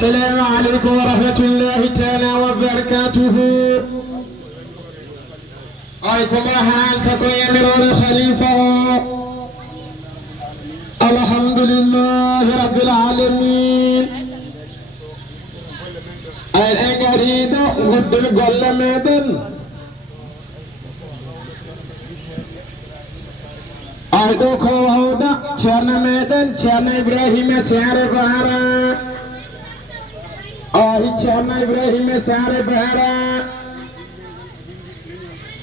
السلام عليكم ورحمة الله تعالى وبركاته. أيكم أهانتكم يا مرون خليفة. الحمد لله رب العالمين. الأنجريد ود الجل مدن. أيدوكو هودا شرنا مدن شرنا إبراهيم سعر بارا. شرنا إبراهيم سعر بارا.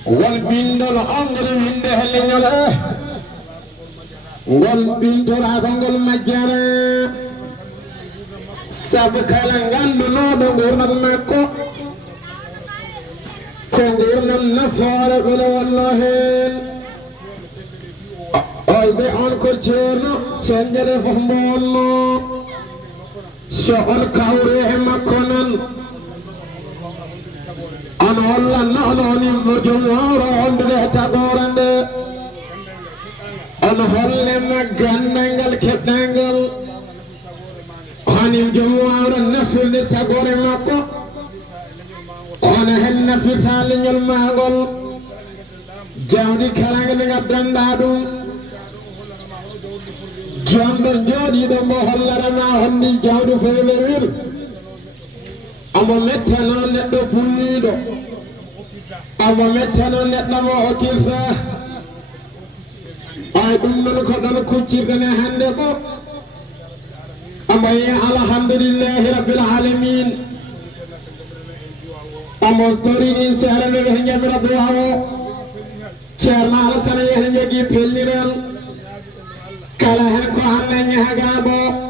والبندل أنجل من دهل نجله. والبندل أنجل مجرى. سبكالنغان بنود غورنا مكو. كغورنا نفار بلا والله. أيدي أنكو جيرنا سنجر فهمونو. شغل كوريه مكونن. أنا الله ناني مجموعة عندنا تقارن. أنا هلا مجننجل كتنجل. أنا مجموعة نفل تقارن مكو. أنا هن في سالين المعقول. جاودي كلامي نقدر دادون. جامد جودي دم هلا رما هني جاودو فيلمير. أما متنا ندفويدو. أما متنا ندمو أكيرسا. أدمن كذا كوتشي كنا هندبو. أما يا الحمد لله رب العالمين. أما ستوري إنسان من هنجا بربوه. شرما على سنة هنجا كي فيلنيرل. كلا هنكو هنجا هجابو.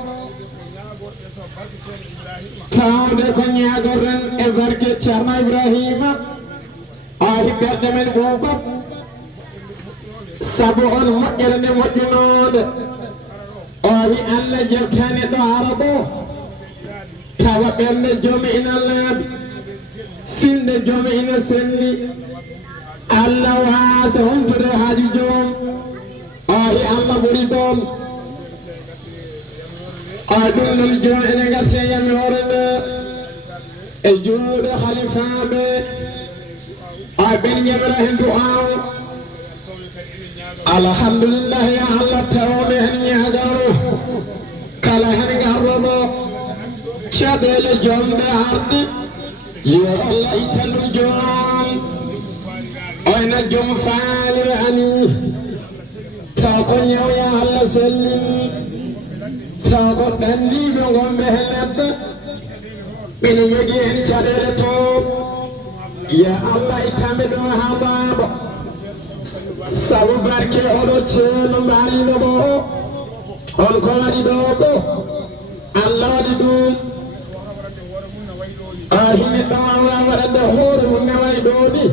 Tahu konya goren everke Charma Ibrahim, ahi berdemen bukop, sabuon makerne mojunod, ahi Allah jabkane do Arabo, tawa berne jome inalab, finde jome inasenli, Allah wasa hunture haji jom, ahi Allah buridom. أدون الجوع إلى قصية مورنا الجود خليفة به أبن إبراهيم دعاء الحمد لله يا الله تومي هني هدارو كلا هني قربو شبيل جوم بهاردي يا الله يتلو جوم أين جوم فعال بهني تاكون يا الله سلم Sago dandi bongom behelab, piniyegi chadere top. Ya Allah itame do habab. Sabu barke odo chelo mali nobo. On kawadi dogo. Allah wadi dum. Ahime dawa warada hore munna wai dodi.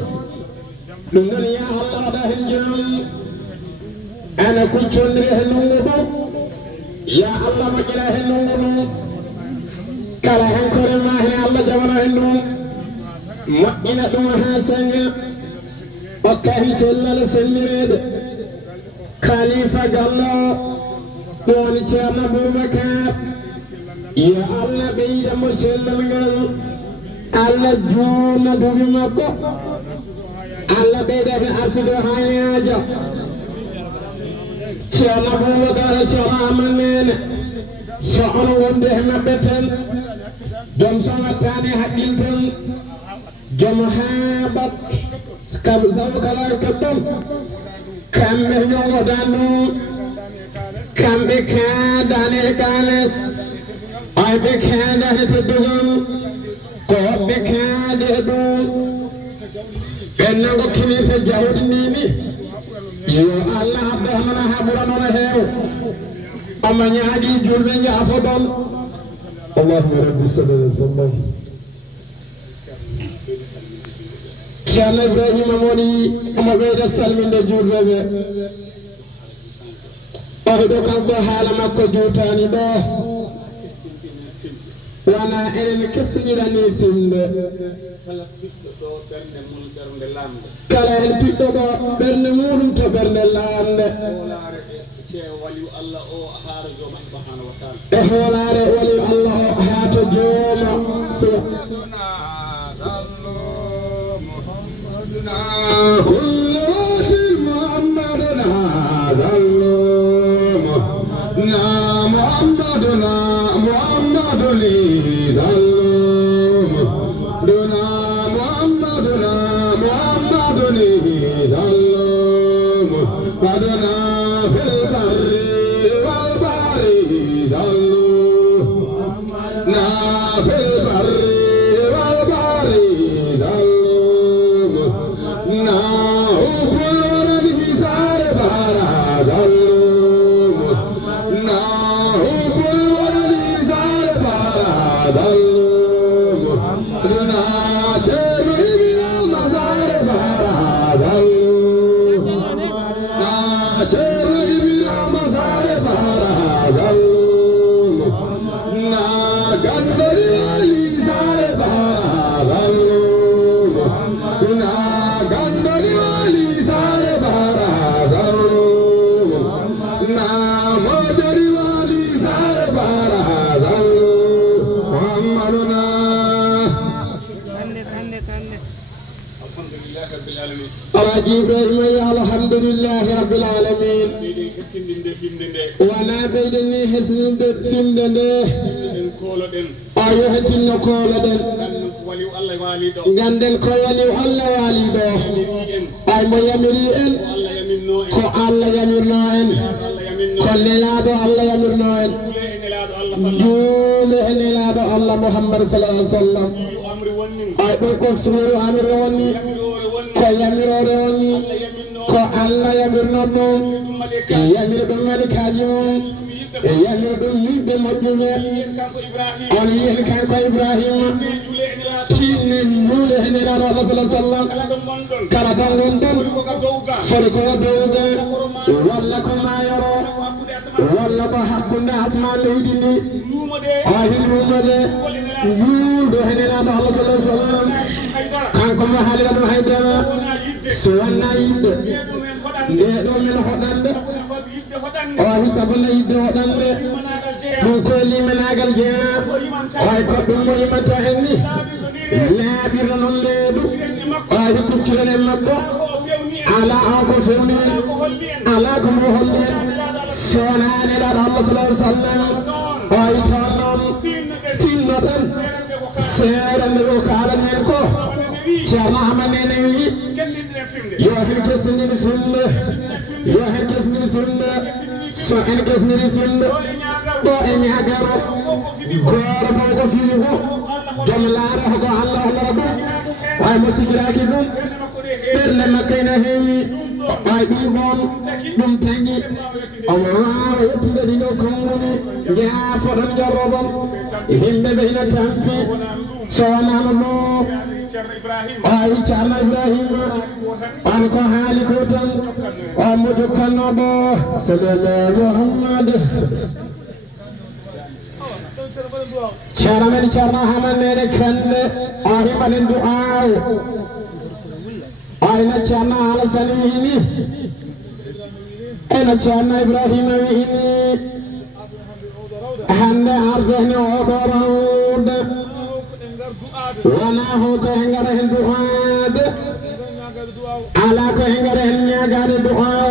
دون يا الله ده الجم أنا كنت نريه نونغو يا الله ما جراه نونغو كلا هنكر ما هنا الله جبره نونغ ما إنا دوما هاسنيا وكاهي جلال سلميد خليفة قالوا دون شام أبو بكر يا الله بيد مسلم الله جون دوبي مكو الله بيد في أسد هايجا شام أبو بكر شام من شام وندي مبتن جم سنتاني حديثن جم هابط كابزاو كلا كبدم كم بيجوا دانو كم بكاداني كالس أي بكاداني تدوم كوب بكادي دوم إنك كني تجاود نيني يا الله بهمنا هبورنا نهيو أما نيادي جورنا جافدم اللهم رب صل وسلم Ceerno Ibrahima moni omo ɓeyda salminde julɓeɓe oɗo kanko haala makko juutani ɗo wona enen kessinirani finde kala hen piɗɗo ɗo ɓernde muɗum to ɓernde laamde e hoolare waliyu Allah o haa to jooma كل محمدنا ظلم محمدنا محمدني ظلم دنا محمدنا محمدني ظلم ودنا في البر والبحر ظلم نا في البر والبحر ظلم الحمد لله رب العالمين وانا بيدني حسن فيمدن ايهتن كولدن غاندن كو ولي الله واليدو اي مو يمري ان كو الله يمرنا ان كو ليلادو الله يمرنا ان جول انلادو الله محمد صلى الله عليه وسلم اي كو سورو امر وني كو يمرو وني ko Allah yamirno ɗum yamir ɗum malikaji mum yamir ɗum yimɓe moƴƴuɓe on yihen kanko Ibrahima tinne juule heneraɗo Allah sallah sallam kala ɗon gonɗon foti ko dowga walla ko mayoro walla ko hakkunde asman leydi ndi o hilmumade juulɗo heneraɗo Allah sallah sallam kanko mo haalira ɗum haydara so wonna yidde ndeɗo men hoɗande o hisabulla yidde hoɗande ɗum koye limenagal jeeya oy ko ɗum mo yimata hen ni laaɓira noon leeɗu o hikkuccirenen makko ala on ko fewni en ala ko mo holli en sonane ɗaɗo Allah sallallahu alaihi wasallam o yiton noon tinnoɗen seeɗande ɗo kalani en ko Ceerno Ahmad nene wi yo hen kesniri finde yo hen kesniri finde so en kesniri finde ɗo e ñagaro gooro fof ko fii fof joom laara ko Allah hollora ɗum way mo sikiraki ɗum ɓernde makko ene heewi way ɗum ɗon ɗum tagi omo wawa yettude ɗiɗo konnguni jaafoɗon jarrobon yimɓe ɓe hina tampi so wonano ɗo ay Ceerno Ibrahima on ko haali ko tan o mo jokkannoɗo sallallahu Muhammad Ceerno men Ceerno Hamad Nene Kande o hiɓanen du'aw ayna Ceerno Alassane wini ena Ceerno Ibrahima wini hande ardene oɗo rawde wona ho ko e ngara hen du'ade ala ko e ngara hen ñagade du'aw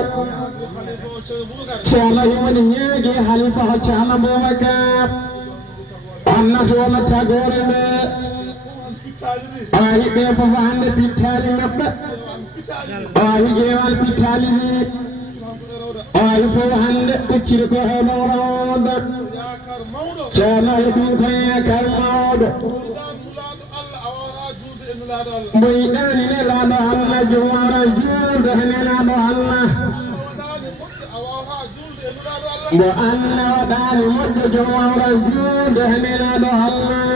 Ceerno himoni ñaagi halifa ho Ceerno Boubacar annata wona tagore nde a hiɓe fof hande pittali maɓɓe a hiƴewal pittali ni a hi fof hande kucciri ko heɗo rawde Ceerno e ɗum ko yakar mawɗo mo yiɗani nelaɗo Allah jom wara juulde e nelaɗo Allah mo Allah waɗani moƴƴo jom wara juulde e nelaɗo Allah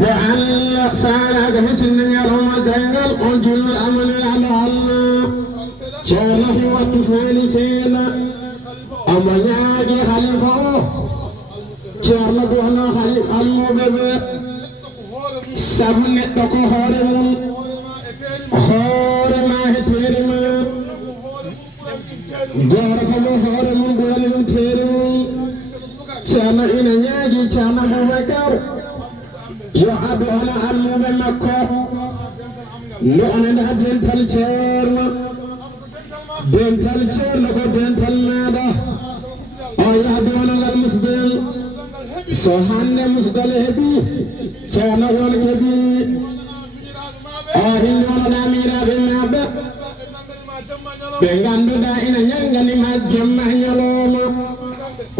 mo Allah faalaga hisinde ñalawma gangal on julno amanelaɗo Allah Ceerno hi wattu faali seeɗa omo ñaagi halifa o Ceerno duwano halif almuɓe ɓe sabu neɗɗo ko hoore mum hoorema e teeri ma goto fomo hoore mum ɓurani ɗum teeri mum Ceerno ina ñaagi Ceerno Boubacar yo aɓe hono almuɓe makko nde onenda dental ceerno ko dental maɗa o yahdu wonongal musdel so hande musdal heeɓi Ceerno yon keeɓi o hinde wonoɗa miraɓe maɓe ɓe ganduɗa ina ñanganima jemma ñalowma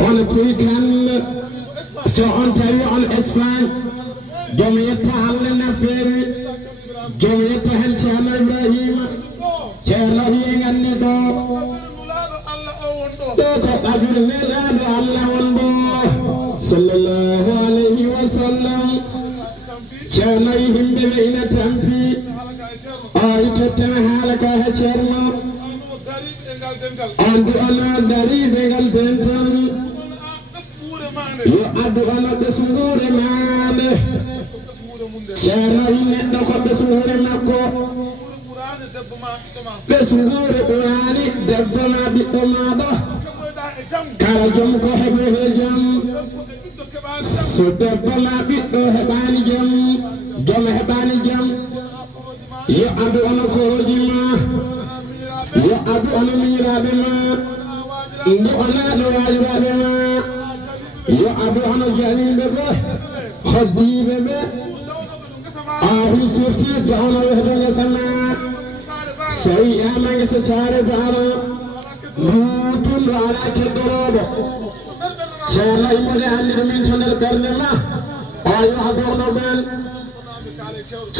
wona puytande so on tawi on Espagne joom yetta Allah na feewi joom yetta hen Ceerno Ibrahima Ceerno hiye gandi ɗo ko ɗaɓir nelaɗo Allah wonɗo sallallahu alayhi wa sallam Ceerno yi himɓe ɓe ina tampi o yi totteme haala ka he Ceerno on du ono dariɓe ngal dental yo addu ono ɓesguure maɗe Ceerno yi neɗɗo ko ɓesguure makko ɓesguure ɓurani debbo ma ɓiɗɗo maɗo kala joom ko heɓe he jam so debbo ma ɓiɗɗo heɓani jam joom heɓani jam yo addu ono koroji ma yo addu ono miñiraɓe ma nde onaɗo wajiraɓe ma yo addu ono janiɓe ɓe hoddiɓe ɓe a hisirtidde ono wehde ngesa ma so wiyama ngesa saare baaro luutunɗo ala keddoroɗo Ceerno imode andi ɗumin to nder ɓernde ma o yaha gono ɓen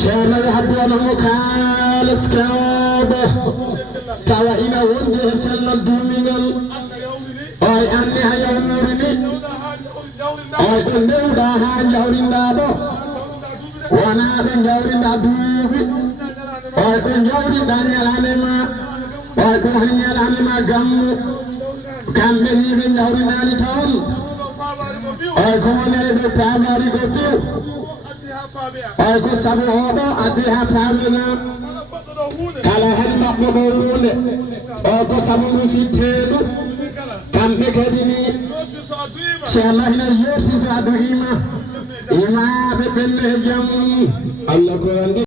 Ceerno yaha duwanomo kaaleskawɓe tawa ina wondi e sellal duumingal oy anni ha yawnurini oy ɗo ndewɗa ha jawrinɗa ɗo wona ɓe jawrinɗa duuɓi oy ɓe jawrinɗa ñalane ma oy ɗum hani ñalane ma gammu kamɓe ni ɓe jawrinani tawn oy komo nere ɓe paamari ko piw oy ko sabu oɗo addi ha paamena kala hen maɓɓe ɗo hunde oy ko sabu ndu fitteɗu kamɓe kadi ni Ceerno hina yetti so addu ima imaɓe ɓelle e jaam Allah ko